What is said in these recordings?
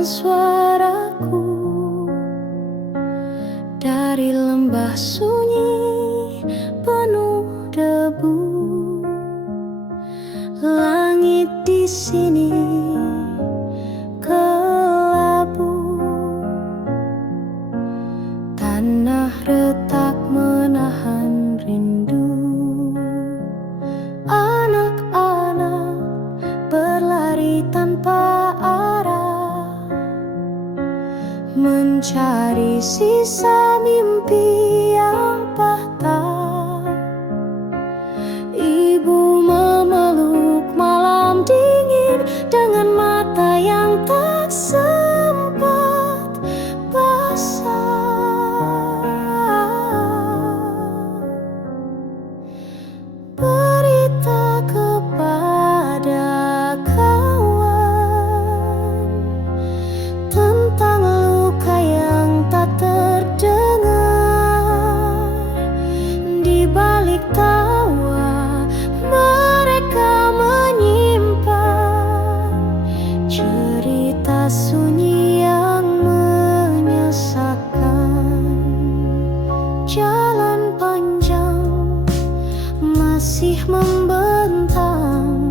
mendengarkan suaraku dari lembah sunyi penuh debu. Langit di sini kelabu, tanah retak menahan rindu. Anak-anak berlari tanpa arah, mencari sisa mimpi yang patah. Ibu memeluk malam dingin dengan mata yang tak sempat basah. Berita kepada kawan tentang luka yang tak terdengar. Di balik tawa mereka menyimpan cerita sunyi yang menyesakkan. Jalan panjang masih membentang,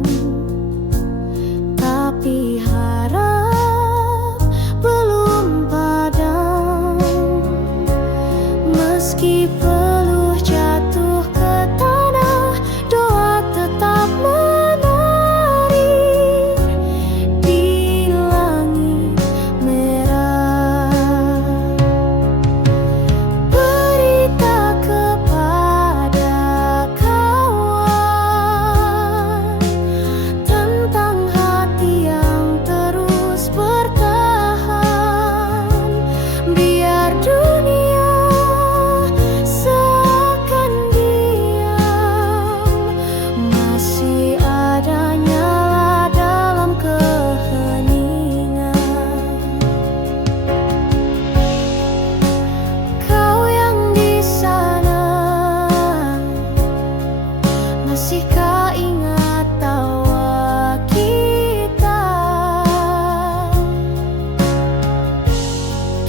tapi harap belum padam. Meski peluh jatuh ke tanah, doa tetap menari di langit merah. Berita kepada kawan tentang hati yang terus bertahan. Biar dunia seakan diam, masih ada nyala dalam keheningan. Kau yang di sana, masihkah ingat tawa kita?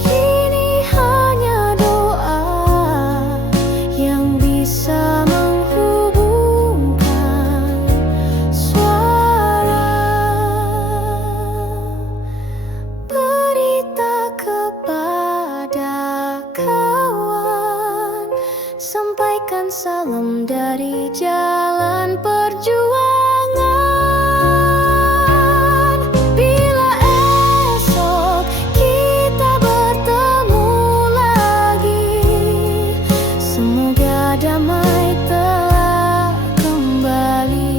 Kini hanya doa yang bisa menghubungkan suara. Berita kepada kawan, sampaikan salam dari jalan perjuangan. Bila esok kita bertemu lagi, semoga damai telah kembali.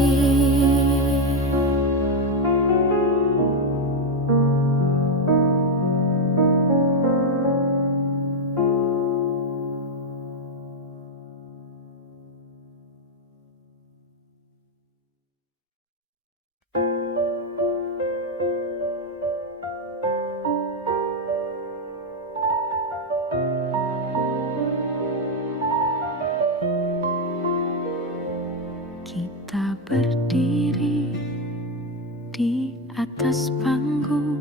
Kita berdiri di atas panggung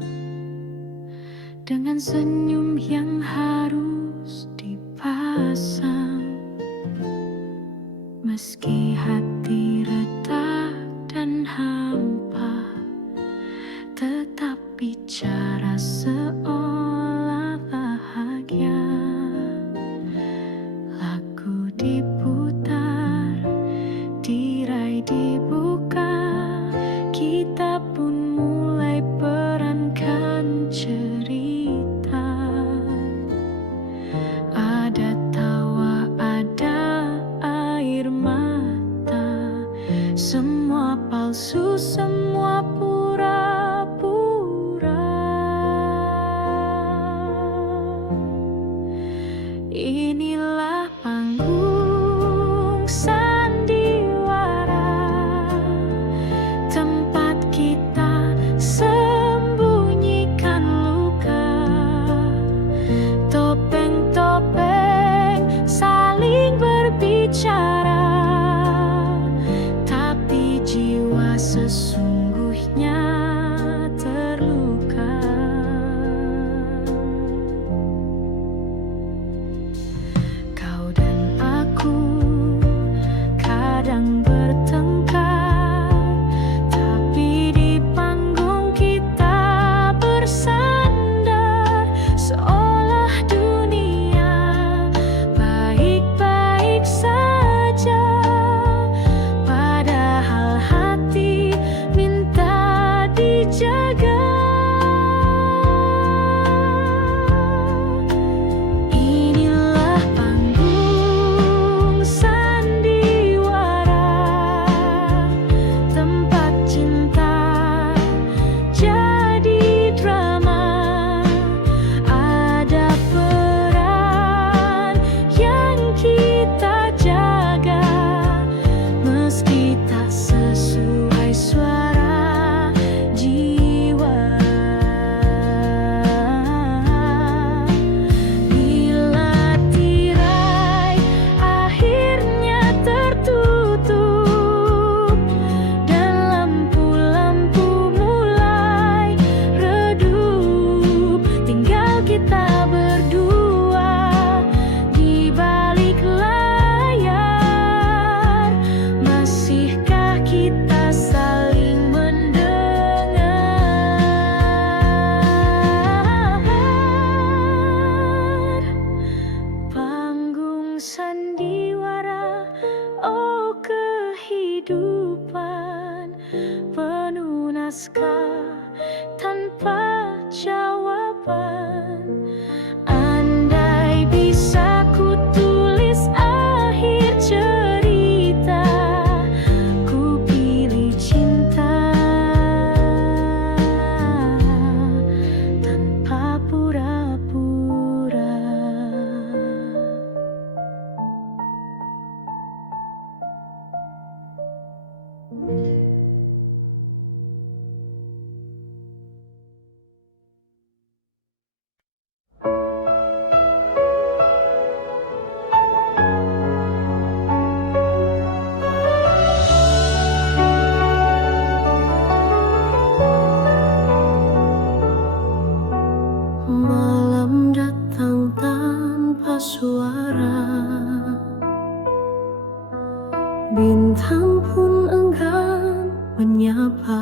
dengan senyum yang harus dipasang. Meski hati retak dan hampa, tetap bicara seolah bahagia. Lagu diputar, tirai dibuka, kita pun mulai perankan cerita. Ada tawa, ada air mata, semua palsu, semua pura-pura. tanpa jawaban. Andai bisa ku tulis akhir cerita, ku pilih cinta tanpa pura-pura. Malam datang tanpa suara, bintang pun enggan menyapa.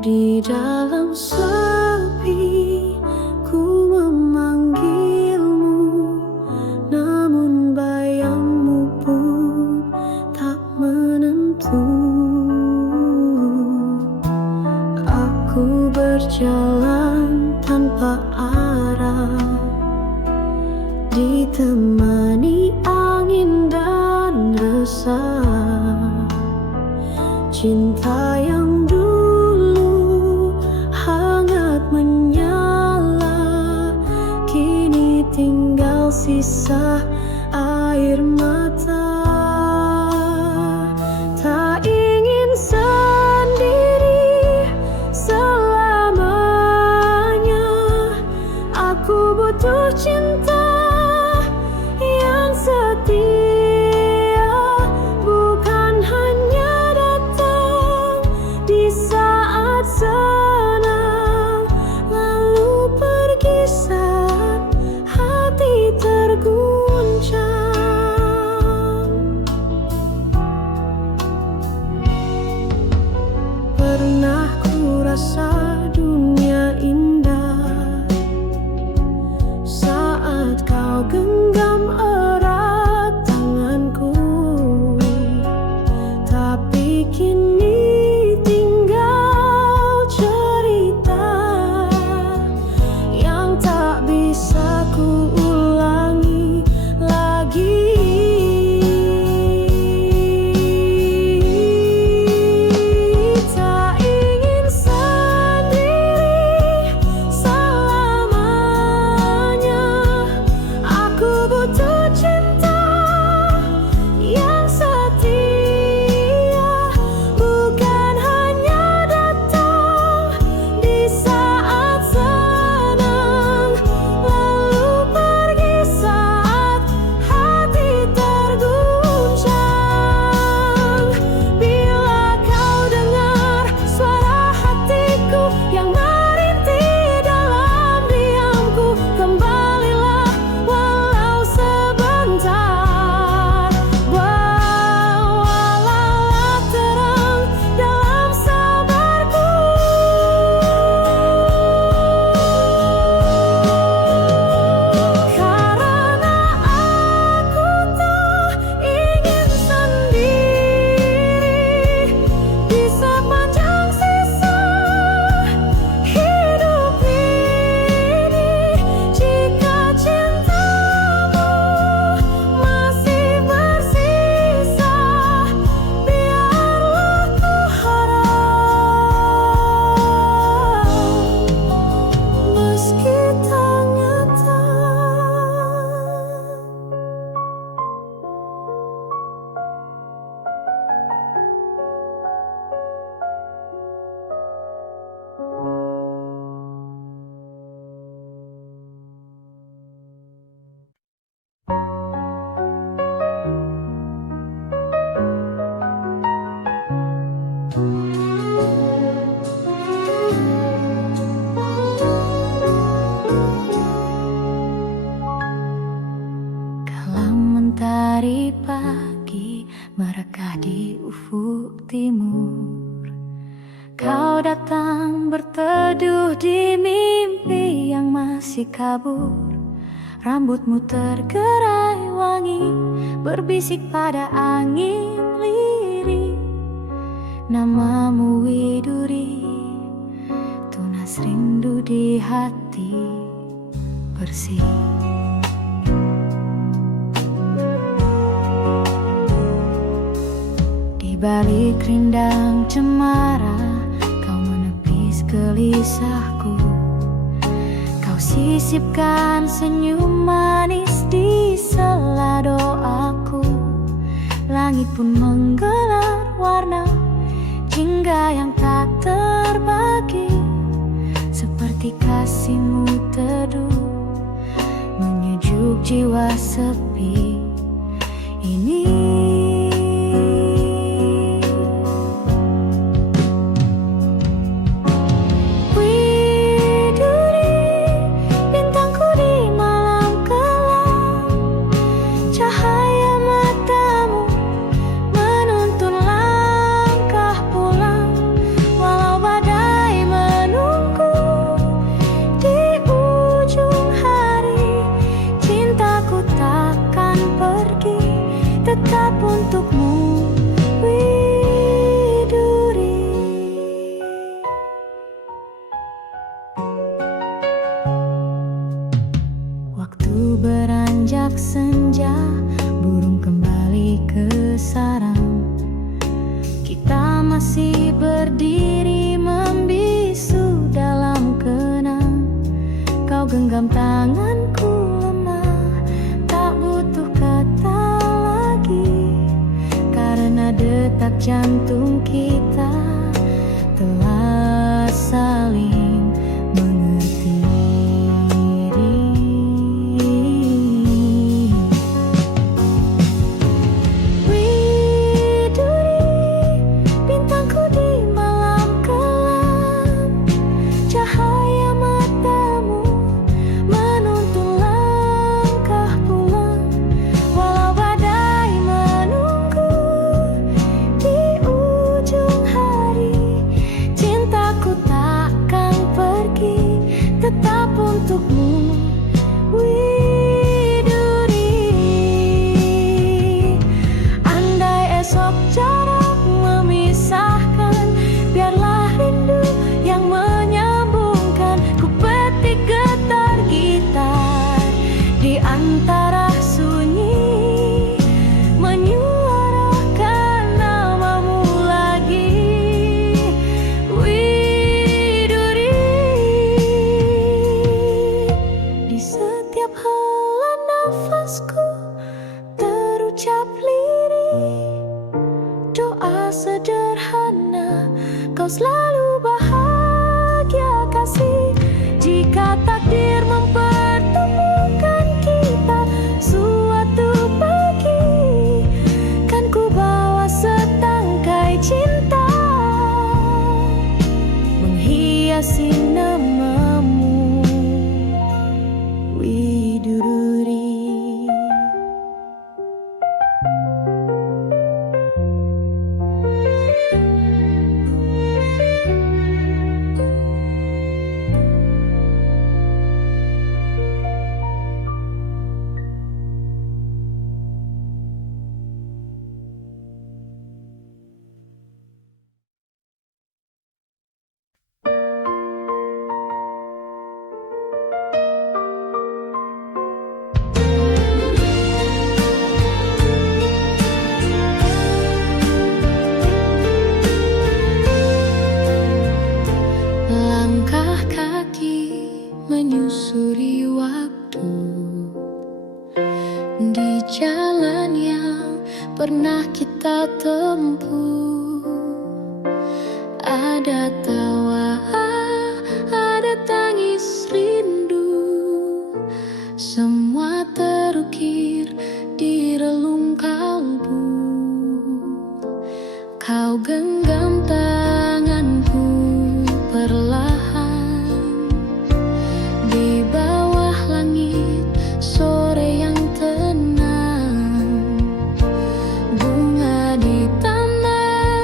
Di dalam sepi ku memanggilmu, namun bayangmu pun tak menentu. Aku berjalan tanpa arah, ditemani angin dan resah. Cinta yang dulu hangat menyala, kini tinggal sisa air mata. Tak ingin sendiri selamanya, aku butuh cinta yang setia, bukan hanya datang di saat senang, lalu pergi saat hati terguncang. Pernah ku rasa dunia indah saat kau genggam erat tanganku, tapi kini tinggal cerita yang tak bisa ku ulangi lagi. Tak ingin sendiri selamanya, aku butuh cinta yang setia, bukan hanya datang di saat senang, lalu pergi saat hati terguncang. Bila kau dengar suara hatiku yang merintih dalam diamku, kembalilah walau sebentar. Bawalah terang dalam sabarku, karena aku tak ingin sendiri di sepanjang sisa hidup ini. Jika cintamu masih bersisa, biarlah ku harap, meski tak nyata. Kala mentari pagi merekah di ufuk timur, kau datang berteduh di mimpi yang masih kabur. Rambutmu tergerai wangi, berbisik pada angin lirih. Namamu Widuri, tangis rindu di hati bersih. Di balik rindang cemara, kau menepis gelisahku. Kau sisipkan senyum manis di sela doaku. Langit pun menggelar warna hingga yang tak terbagi, seperti kasihmu teduh menyejuk jiwa sepi ini. Tetap untukmu, Widuri. Waktu beranjak senja, burung kembali ke sarang. Kita masih berdiri membisu dalam kenang. Kau genggam tanganku lemah, tak butuh kata, karena detak jantung kita telah saling mengerti. Widuri, bintangku di malam kelam, cahaya matamu menuntun langkah pulang. Walau badai menunggu di ujung hari, cintaku takkan pergi, tetap untukmu, Widuri. Andai esok jarak memisahkan, biarlah rindu yang menyambungkan. Ku petik getar gitar di antara sunyi, menyuarakan namamu lagi, Widuri. Di setiap hela nafasku terucap lirih doa sederhana, kau selalu bahagia kasih. Jika takdir mempertemukan kita suatu pagi, kan ku bawa setangkai cinta menghiasi namamu, Widuri. Langkah kaki menyusuri waktu di jalan yang pernah kita tempuh. Ada tawa, ada tangis rindu, semua terukir di relung kalbu. Kau genggam tanganku perlahan di bawah langit sore yang tenang. Bunga di taman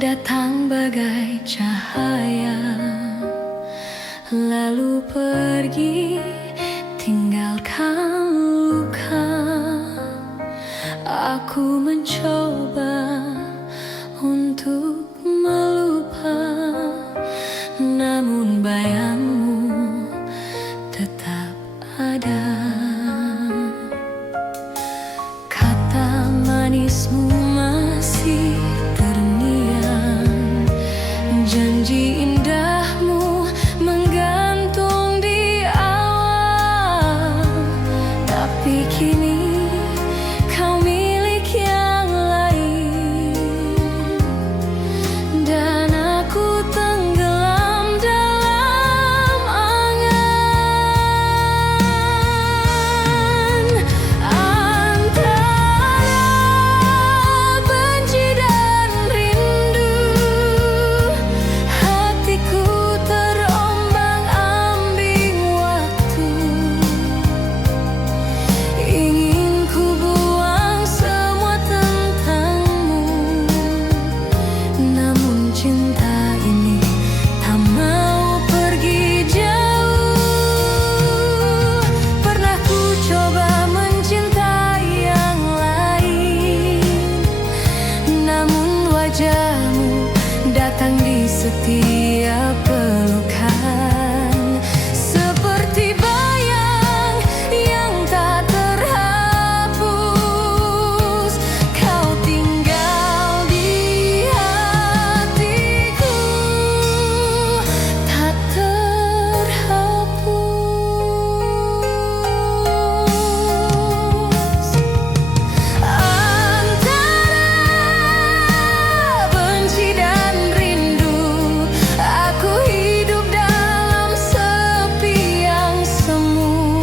datang bagai cahaya, lalu pergi tinggalkan luka. Aku mencoba untuk melupa, namun bayangmu tetap ada. Kata manismu masih terngiang, janji indahmu menggantung di awal. Tapi kini kau milik yang lain, dan aku tenggelam dalam angan. Antara benci dan rindu, hatiku terombang-ambing waktu. Ingin ku buang semua tentangmu, namun cinta ini tak mau pergi jauh. Pernah ku coba mencintai yang lain, namun wajahmu datang di setiap pelukan, seperti bayang yang tak terhapus. Kau tinggal di hatiku, tak terhapus. Antara benci dan rindu, aku hidup dalam sepi yang semu.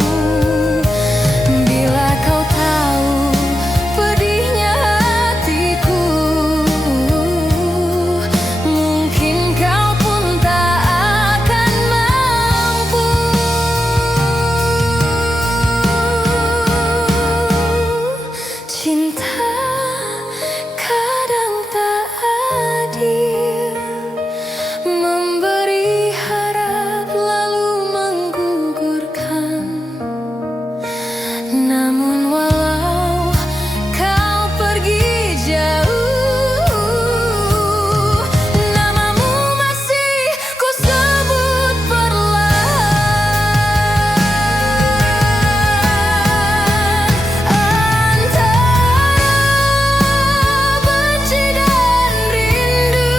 Bila kau tahu pedihnya hatiku, mungkin kau pun tak akan mampu. Cinta kadang tak adil, memberi harap lalu menggugurkan. Namun walau kau pergi jauh, namamu masih ku sebut perlahan. Antara benci dan rindu,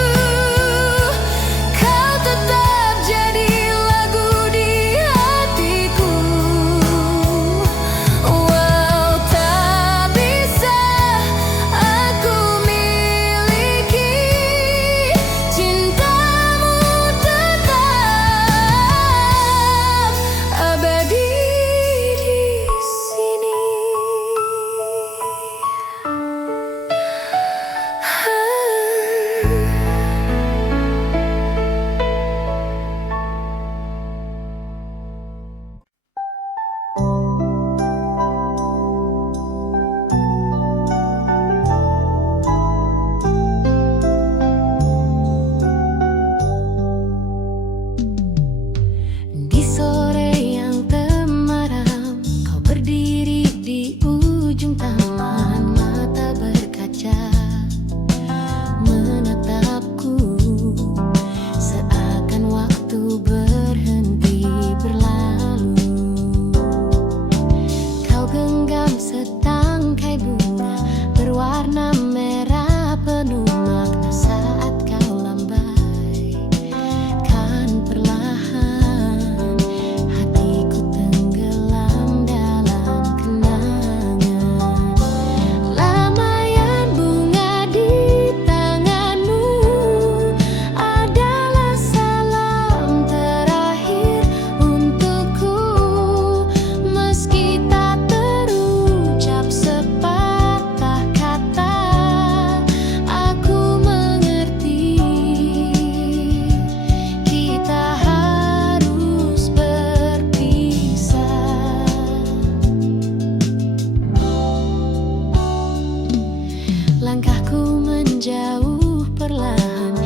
kau tetap jadi lagu di hatiku. Walau tak bisa aku miliki, cintamu tetap abadi di sini. Di sore yang temaram, kau berdiri di ujung taman, mata berkaca menatapku, seakan waktu berhenti berlalu. Kau genggam setangkai bunga berwarna merah penuh makna saat kau lambai. Kan perlahan hatiku tenggelam dalam kenangan. Lamayan bunga di tanganmu adalah salam terakhir untukku. Meski tak terucap sepatah kata, aku mengerti kita harus berpisah. Langkahku menjauh perlahan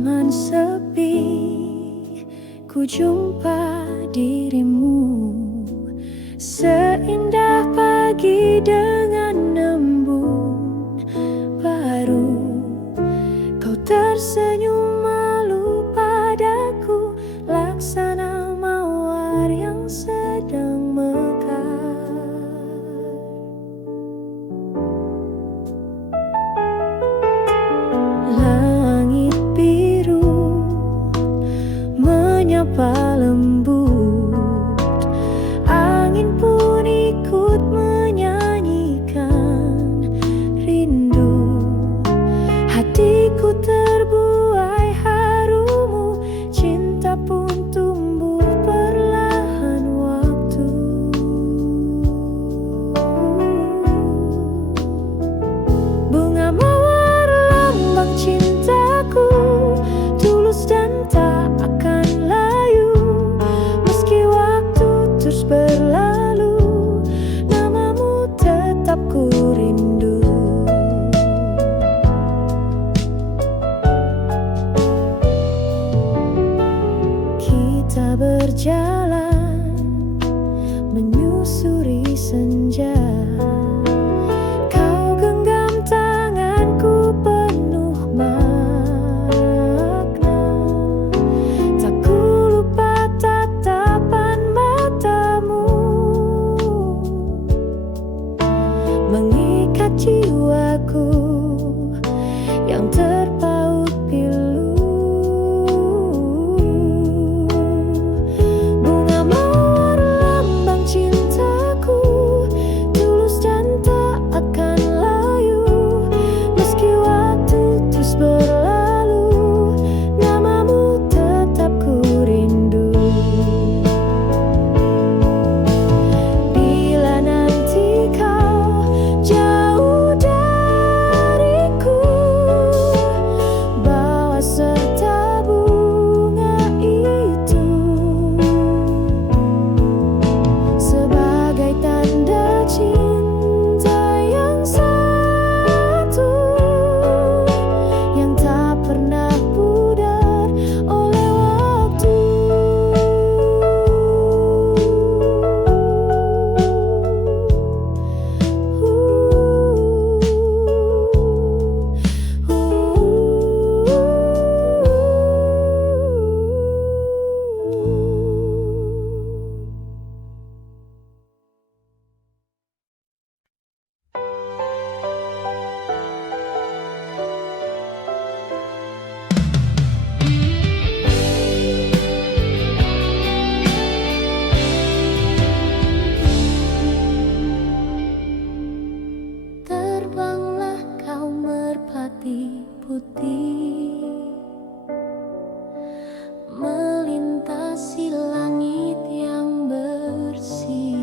malam sepi, ku jumpa dirimu, seindah pagi dengan embun baru. Kau tersenyum malu padaku, laksana mawar yang sedang mekar. Langit biru menyapa lembut, angin pun ikut menyanyikan rindu. Hatiku terbuai harumu, cinta pun tumbuh perlahan waktu. Bunga mawar lambang cintaku, tulus dan tak akan layu. Meski waktu terus berlalu, namamu tetap ku rindu. Kita berjalan menyusuri senja, kau genggam tanganku penuh makna. Tak ku lupa tatapan matamu, mengikat jiwaku yang terpaut pilu. Bunga mawar lambang cintaku, tulus dan tak akan layu. Meski waktu terus berlalu, namamu tetap ku rindu. Bila nanti kau jauh dariku, bawa serta bunga itu, sebagai tanda cinta yang satu, yang tak pernah pudar oleh waktu. Terbanglah kau merpati putih, melintasi langit yang bersih.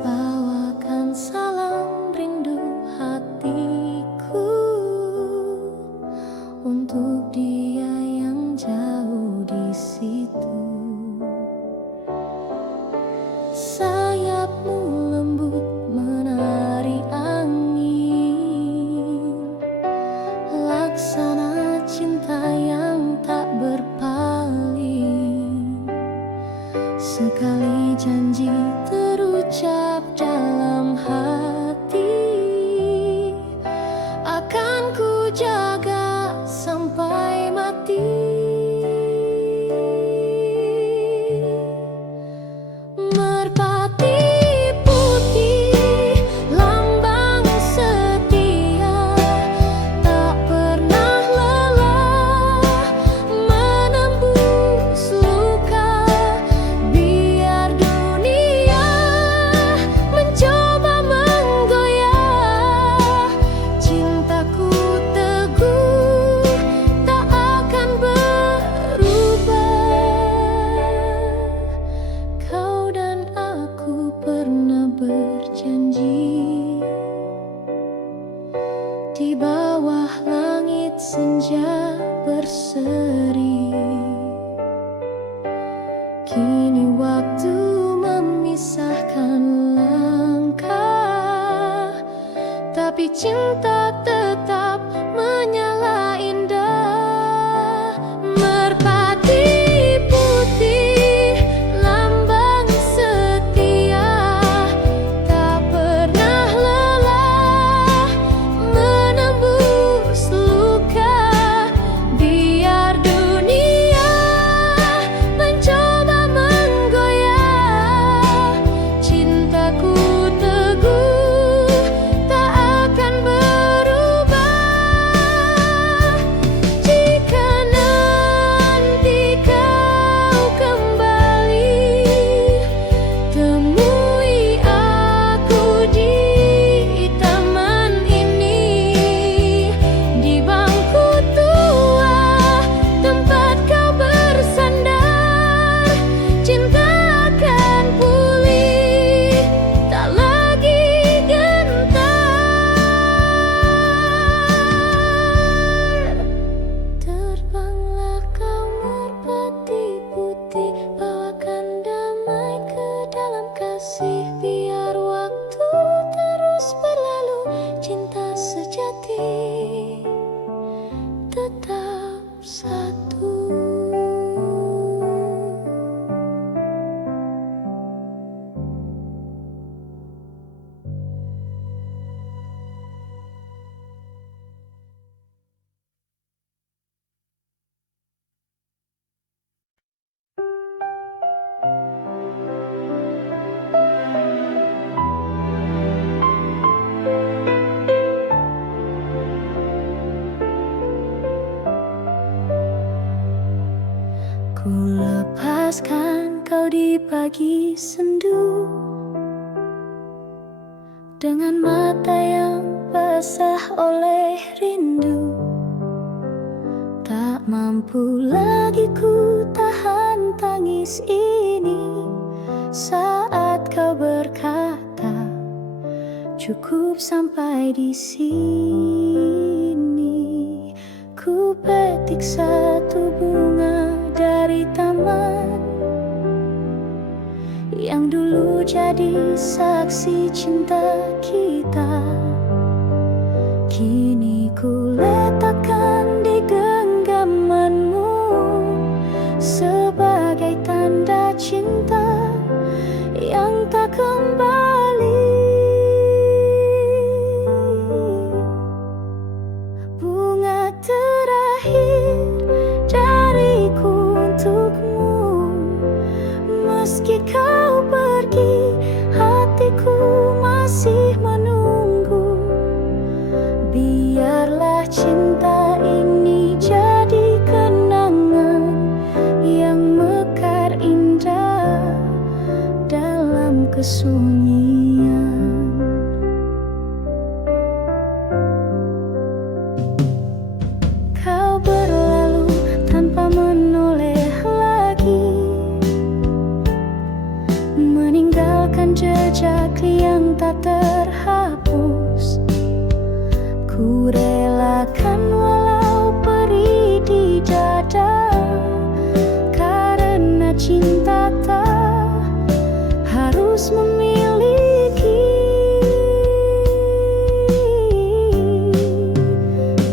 Bawakan salam rindu hatiku untuk dia yang jauh di situ. Sayapmu lembut menari angin, laksana cinta yang tak berpaling. Sekali janji terucap dalam hati, akan ku jaga sampai mati. Merpati putih, lambang setia, tak pernah lelah Ku lepaskan kau di pagi sendu, dengan mata yang basah oleh rindu. Tak mampu lagi ku tahan tangis ini saat kau berkata, cukup sampai di sini. Ku petik satu bunga dari taman yang dulu jadi saksi cinta kita. Kini ku letakkan di genggamanmu sebagai tanda cinta yang tak kembali. Bunga terakhir dariku untukmu, meski kau pergi, hatiku masih menunggu. Biarlah cinta ini jadi kenangan yang mekar indah dalam kesunyian. Kau berlalu tanpa menoleh lagi, meninggalkan jejak yang tak terhapus. Ku relakan walau perih di dada, karena cinta tak harus memiliki.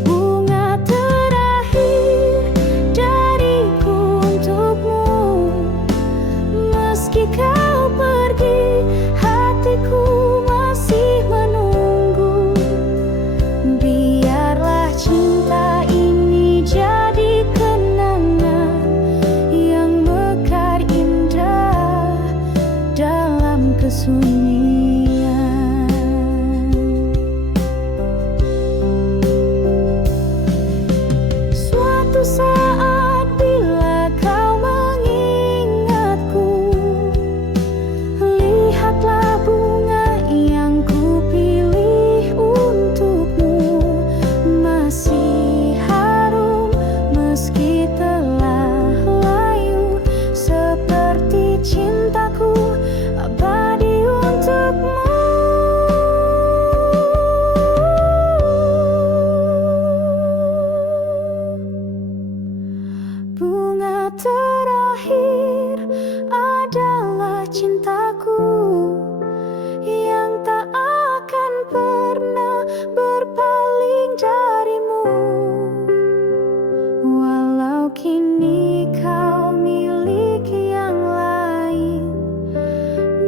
Bunga terakhir dariku untukmu, meski kau pergi, hatiku masih menunggu. Biarlah cinta ini jadi kenangan yang mekar indah dalam kesunyian. Suatu saat bila kau mengingatku, lihatlah bunga yang ku pilih untukmu, masih harum meski telah layu, seperti cintaku abadi untukmu. Bunga terakhir adalah cintaku yang tak akan pernah berpaling darimu. Walau kini kau miliki yang lain,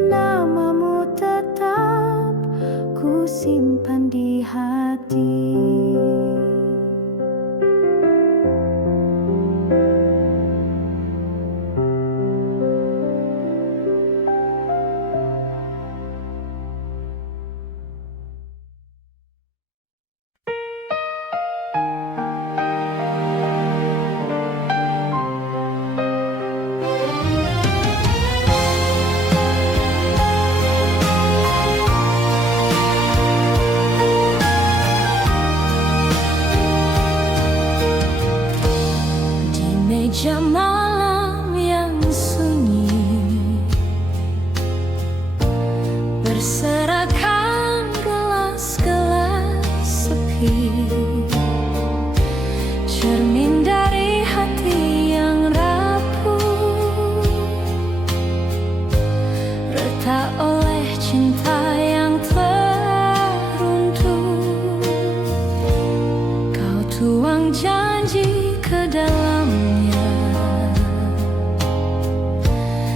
namamu tetap ku simpan di hati. Meja malam yang sunyi, berserakan gelas-gelas sepi, cermin dari hati yang rapuh, retak oleh cinta yang teruntuh. Kau tuang janji ke dalamnya,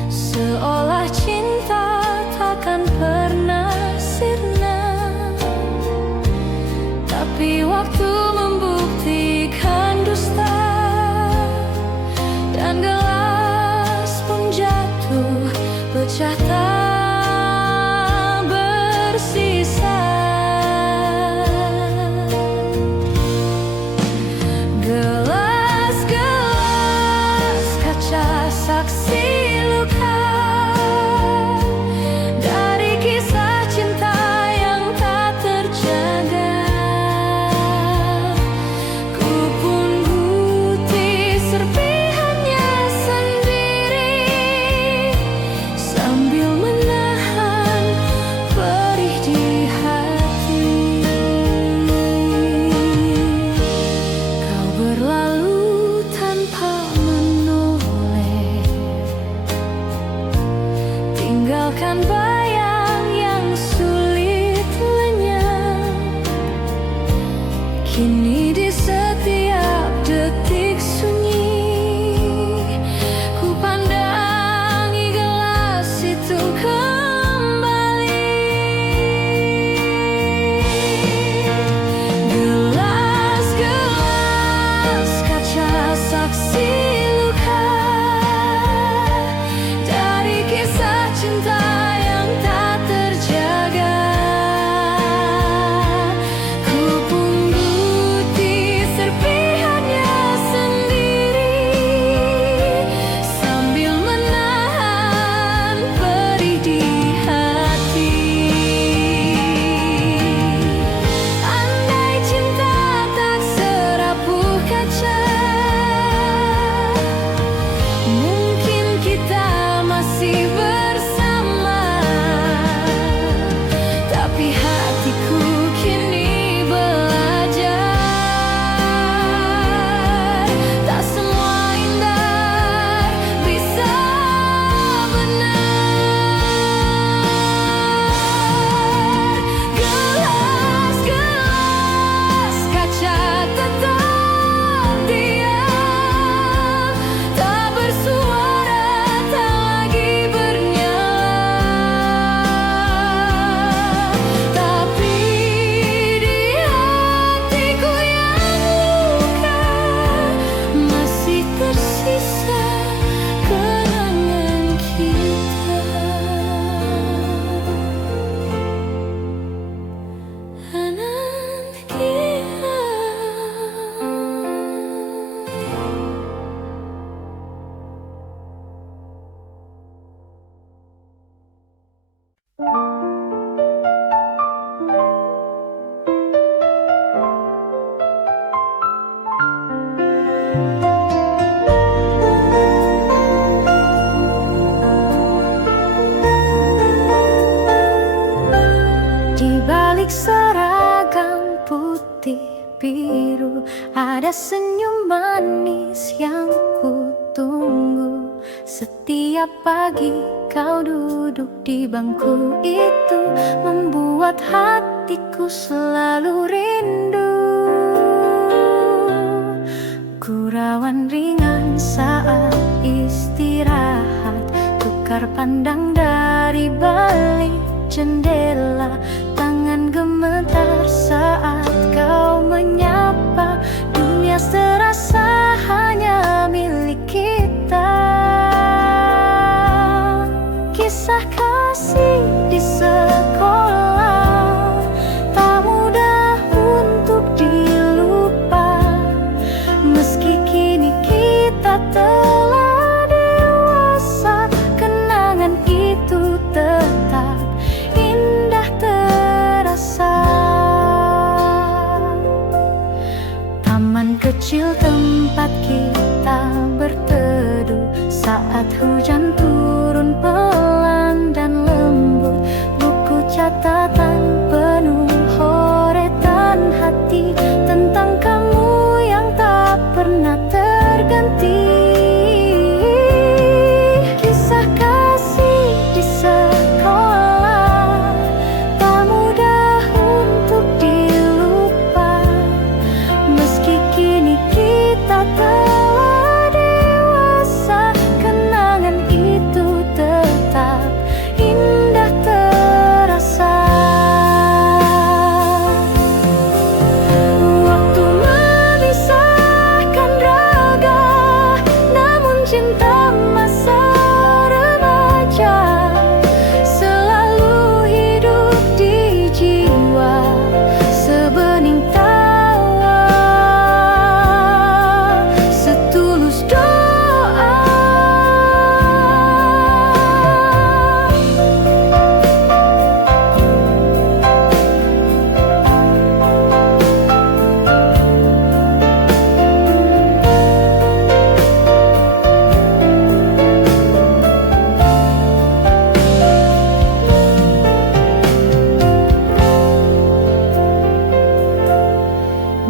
seolah cinta takkan pernah sirna. Tapi waktu membuktikan dusta, dan gelas pun jatuh pecah tak bersisa. Gelas-gelas Di balik seragam putih biru ada senyum manis yang ku tunggu. Setiap pagi kau duduk di bangku itu membuat hatiku selalu rindu. Gurauan ringan saat istirahat, tukar pandang dari balik jendela. Tangan gemetar saat kau menyapa, dunia serasa hanya milik kita. Kisah kasih di sekolah tak mudah untuk dilupa. Meski kini kita telah dewasa, kenangan itu tetap indah terasa. Taman kecil tempat kita berteduh saat hujan turun pelan dan lembut. Buku catatan penuh horetan hati tentang kamu yang tak pernah terganti. Kisah kasih di sekolah tak mudah untuk dilupa. Meski kini kita telah dewasa, kenangan itu tetap indah terasa. Waktu memisahkan raga, namun cinta masa remaja selalu hidup di jiwa. Sebening tawa, setulus doa.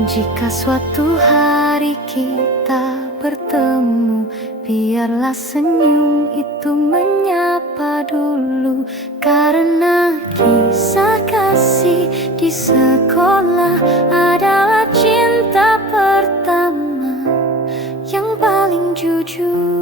Jika suatu hari kita bertemu, biarlah senyum itu menyapa dulu. Karena kisah kasih di sekolah adalah cinta pertama yang paling jujur.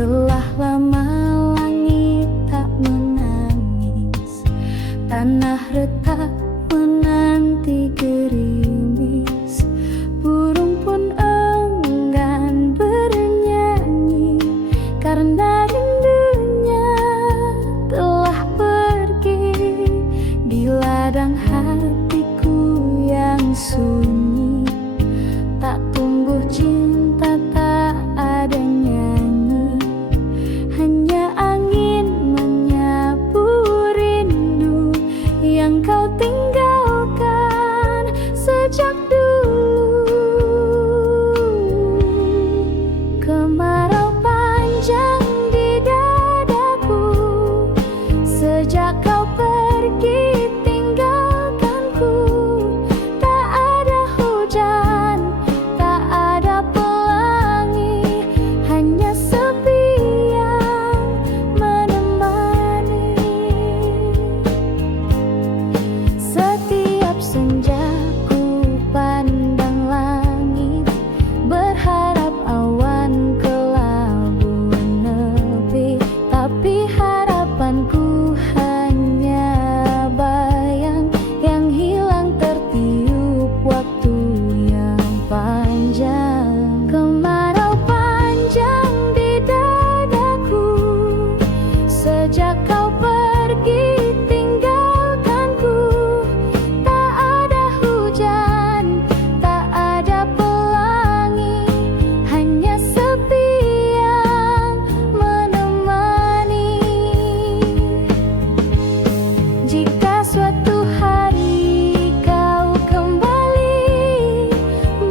Telah lama langit tak menangis, tanah retak menanti gerimis. Burung pun enggan bernyanyi karena rindunya telah pergi. Di ladang hatiku yang sunyi tak tumbuh cinta, tak ada nyanyi. Hanya angin menyapu rindu yang kau tinggalkan sejak Jika suatu hari kau kembali,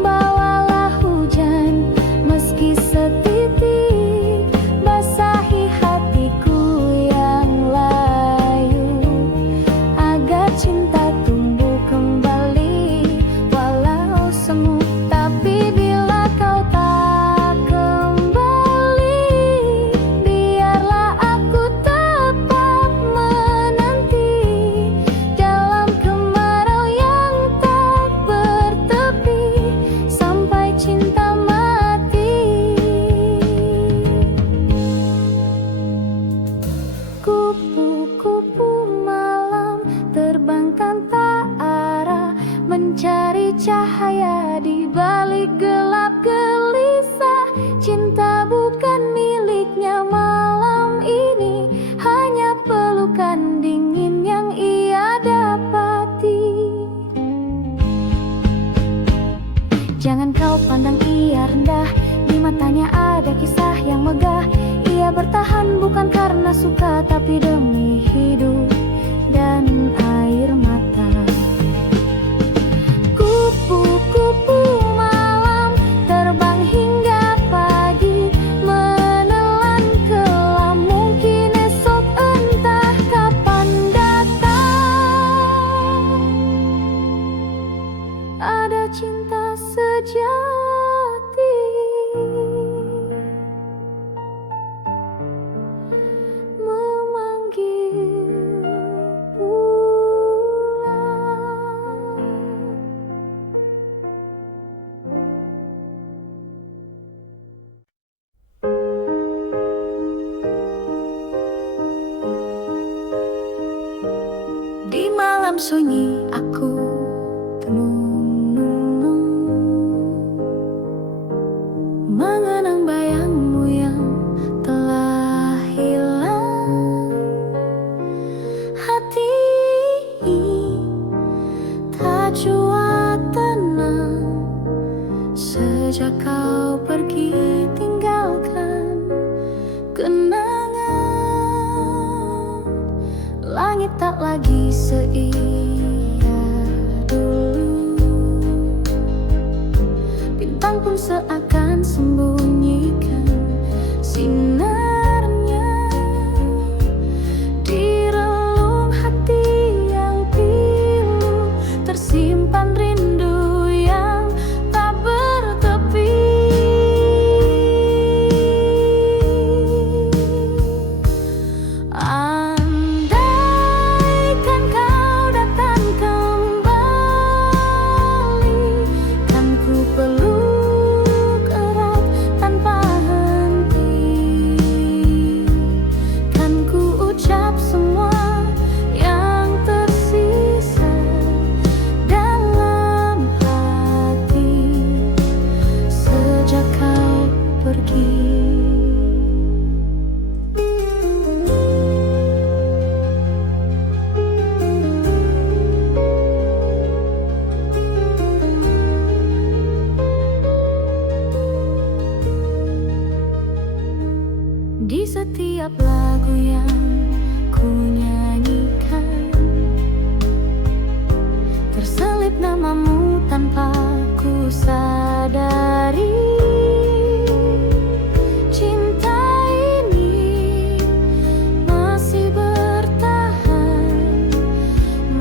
bawalah hujan meski setitik, basahi hatiku yang layu, agar cinta tumbuh kembali walau semu. Tapi bila kau tak kembali, biarlah aku tetap menanti dalam kemarau yang tak bertepi sampai cinta mati. Kupu-kupu malam terbangkan tak arah, mencari cahaya di balik gelap gelisah. Cinta bukan miliknya malam ini, hanya pelukan dingin yang ia dapati. Jangan kau pandang ia rendah, di matanya ada kisah yang megah. Ia bertahan bukan karena suka, tapi demi hidup dan air mata. Kupu-kupu malam terbang hingga pagi, menelan kelam, mungkin esok entah kapan datang. Ada cinta sejati memanggil pulang. Di malam sunyi aku tenung-nung, mengenang bayangmu yang telah hilang. Hati tak jua tenang sejak kau pergi tinggalkan kenangan. Langit tak lagi seia dulu, bintang pun seakan sembunyikan sinarnya di relung hati yang pilu. Tersimpan rindu yang tak bertepi. Andaikan kau datang kembali, kan ku peluk erat tanpa henti, kan ku ucap semua yang tersisa dalam hati sejak kau pergi. Di setiap lagu yang ku nyanyikan, terselip namamu tanpa ku sadari. Cinta ini masih bertahan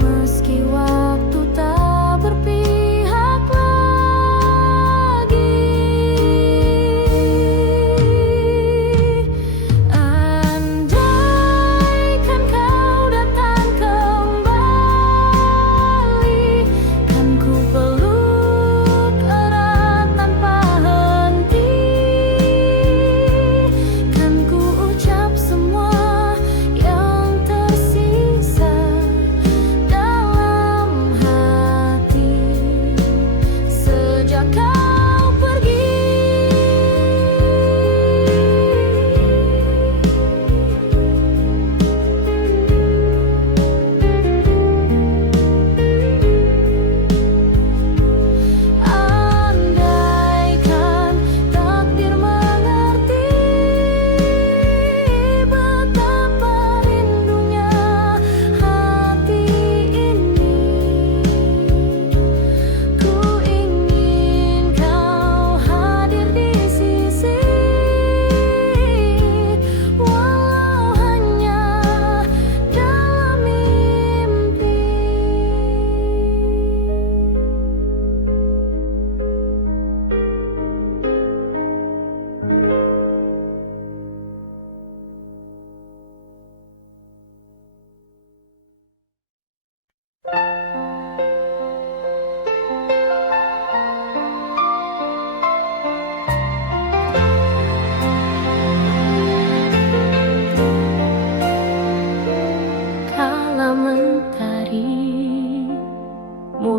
meski waktu tak berpihak lagi. Andaikan kau datang kembali, kan ku peluk erat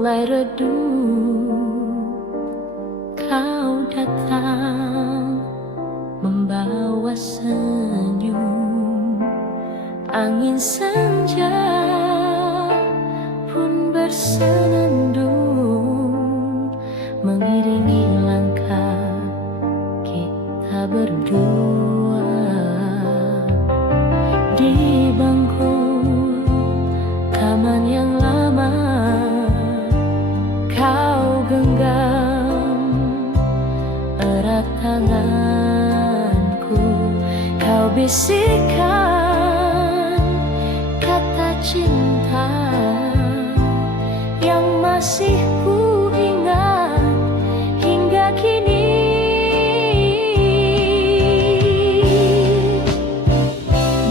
mulai redup, kau datang membawa senyum. Angin senja pun bersenandung, mengiringi langkah kita berdua. Di bangku taman yang lama, kau genggam erat tanganku. Kau bisikkan kata cinta yang masih ku ingat hingga kini.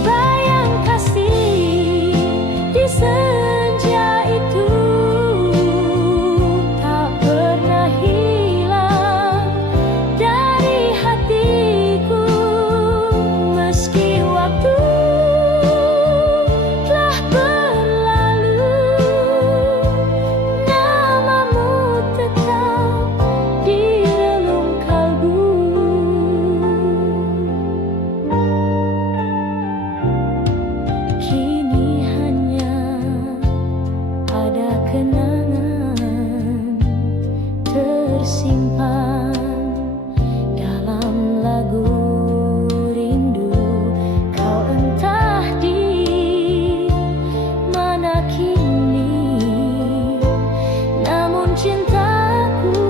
Bayang kasih di senja itu tak pernah hilang dari hatiku. Meski waktu telah berlalu, namamu tetap di relung kalbu. Kini hanya ada kenangan tersimpan dalam lagu rindu. Kau entah di mana kini, namun cintaku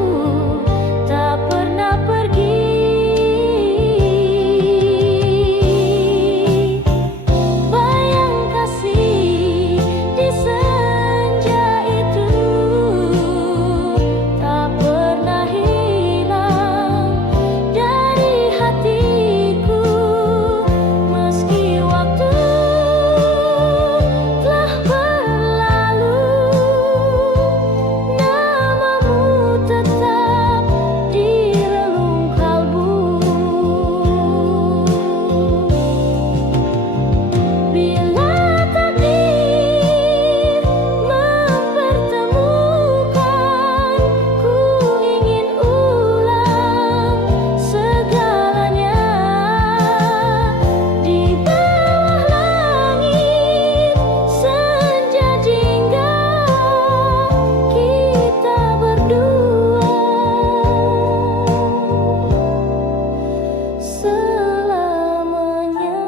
tak pernah pergi. Bayang kasih di senja itu tak pernah hilang dari hatiku. Meski waktu telah berlalu, namamu tetap di relung kalbu. Bila takdir mempertemukan, ku ingin ulang segalanya. Di bawah langit senja jingga, kita berdua selamanya.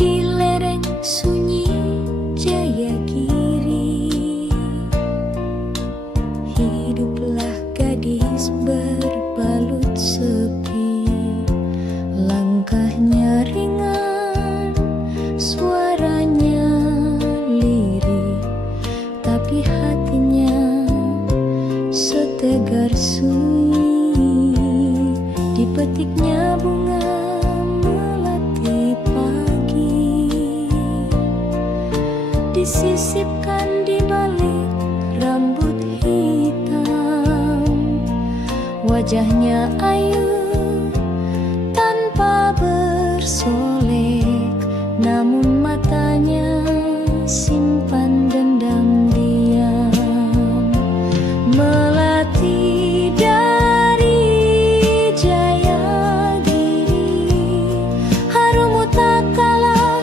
Di lereng sunyi Jayagiri, hiduplah gadis berbalut sepi. Langkahnya ringan, suaranya lirih, tapi hatinya setegar sunyi. Dipetiknya bunga melati pagi, disisipkan di balik rambut hitam. Wajahnya ayu tanpa bersolek, namun matanya simpan dendam diam. Melati dari Jayagiri, harummu tak kalah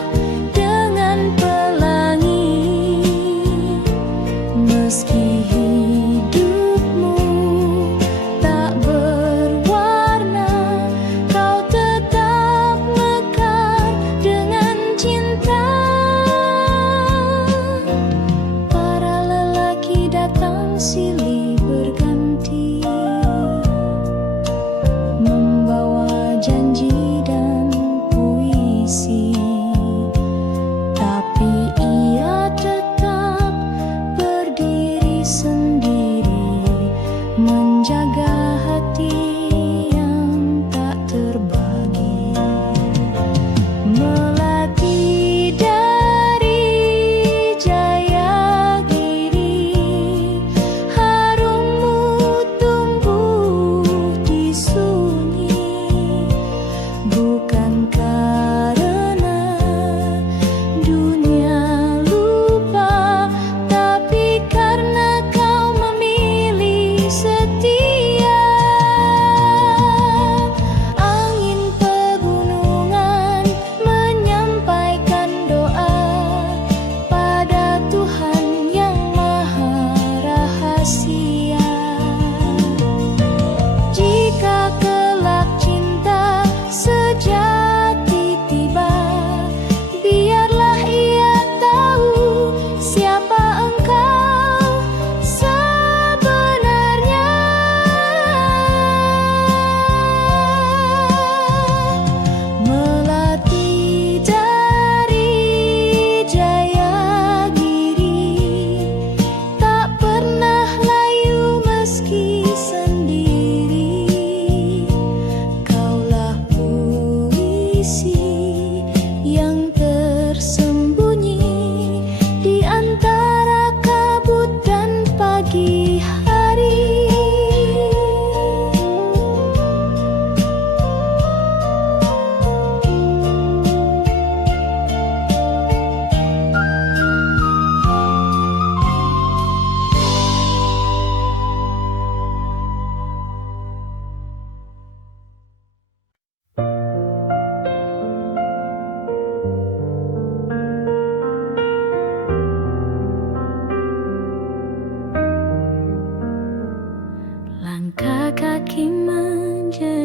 dengan pelangi. Meski hidupmu tak berwarna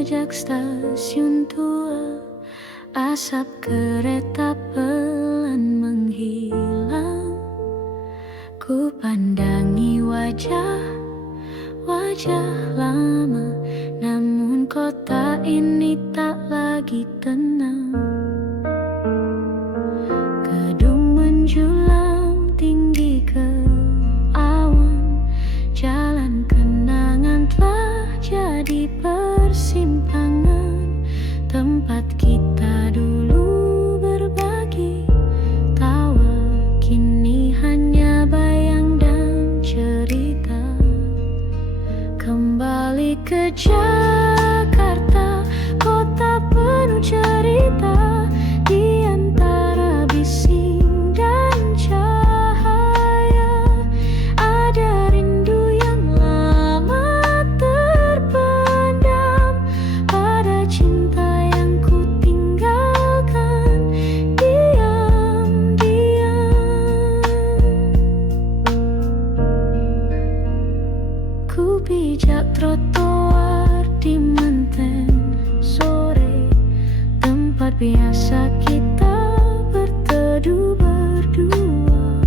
sejak stasiun tua. Asap kereta pelan menghilang. Ku pandangi wajah lama, namun kota ini tak lagi tenang. Gedung menjulang tinggi ke awan. Jalan kenangan telah jadi persimpangan, tempat kita dulu berbagi tawa, kini hanya bayang dan cerita. Kembali ke Jakarta, kota penuh cerita. Di antara bising dan cahaya, ada rindu yang lama terpendam pada cinta yang ku tinggalkan diam-diam. Ku pijak trotoar di Menteng sore, tempat biasa kita berteduh berdua.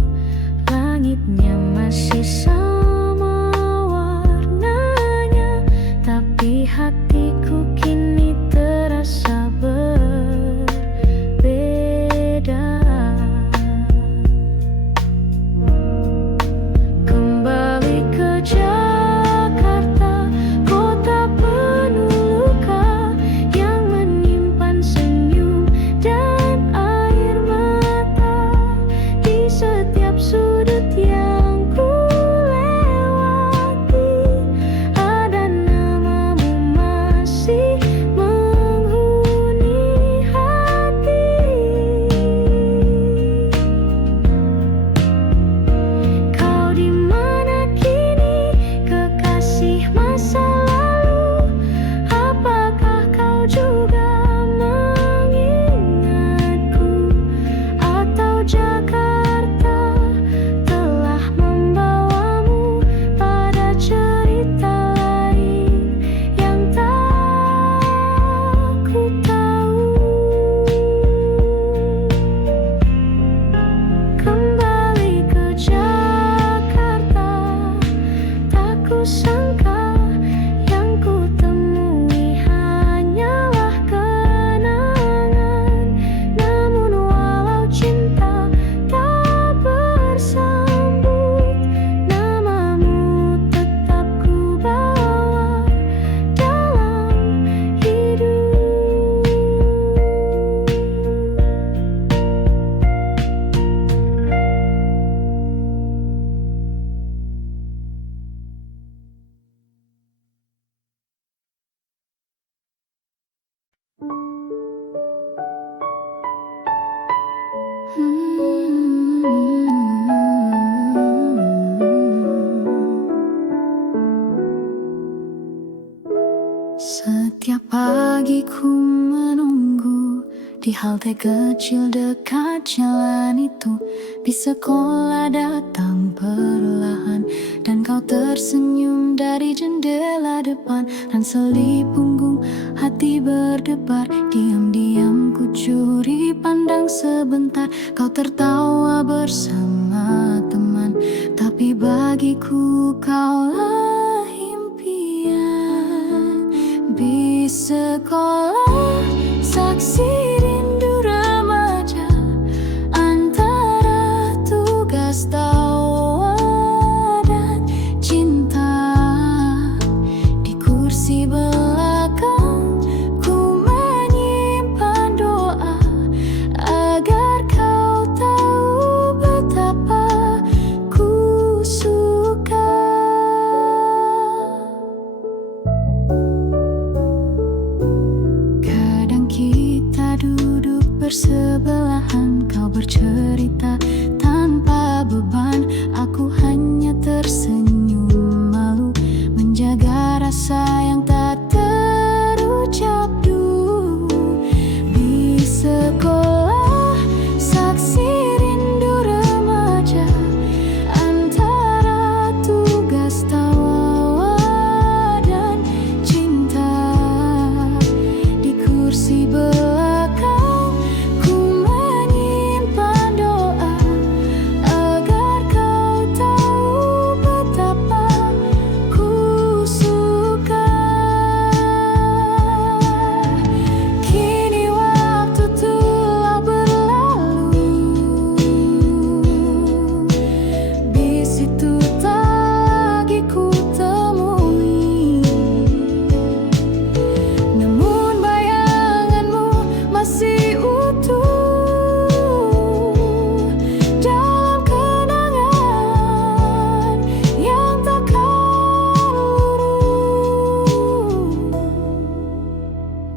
Langitnya masih sama warnanya, tapi hatiku kini terasa berbeda. Kembali ke Jakarta, kota penuh luka yang menyimpan senyum dan air mata. Di setiap sudut yang ku lewati, ada namamu masih menghuni hati. Kau di mana kini, kekasih masa lalu? Apakah kau juga mengingatku? Atau Jakarta telah membawamu pada cerita lain yang tak ku tahu? Kembali ke Jakarta, tak kusangka yang ku temui hanyalah kenangan. Namun walau cinta tak bersambut, namamu tetap ku bawa dalam hidup. Setiap pagi ku menunggu di halte kecil dekat jalan itu. Bis sekolah datang perlahan, dan kau tersenyum dari jendela depan. Ranseli punggung hati berdebar, diam-diam ku curi pandang sebentar. Kau tertawa bersama teman, tapi bagiku kaulah impian. Bis sekolah, saksi rindu remaja, antara tugas tawa dan cinta. Di kursi belakang ku menyimpan doa, agar kau tahu betapa ku suka. Kadang kita duduk bersebelahan, kau bercerita tanpa beban. Aku hanya tersenyum malu, menjaga rasa yang tak terucap dulu. Di sekolah, saksi rindu remaja, antara tugas tawa dan cinta.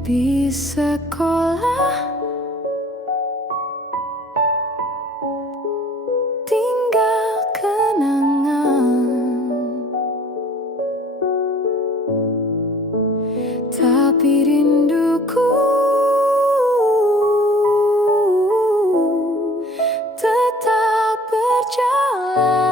Di sekolah tinggal kenangan, tapi rinduku tetap berjalan.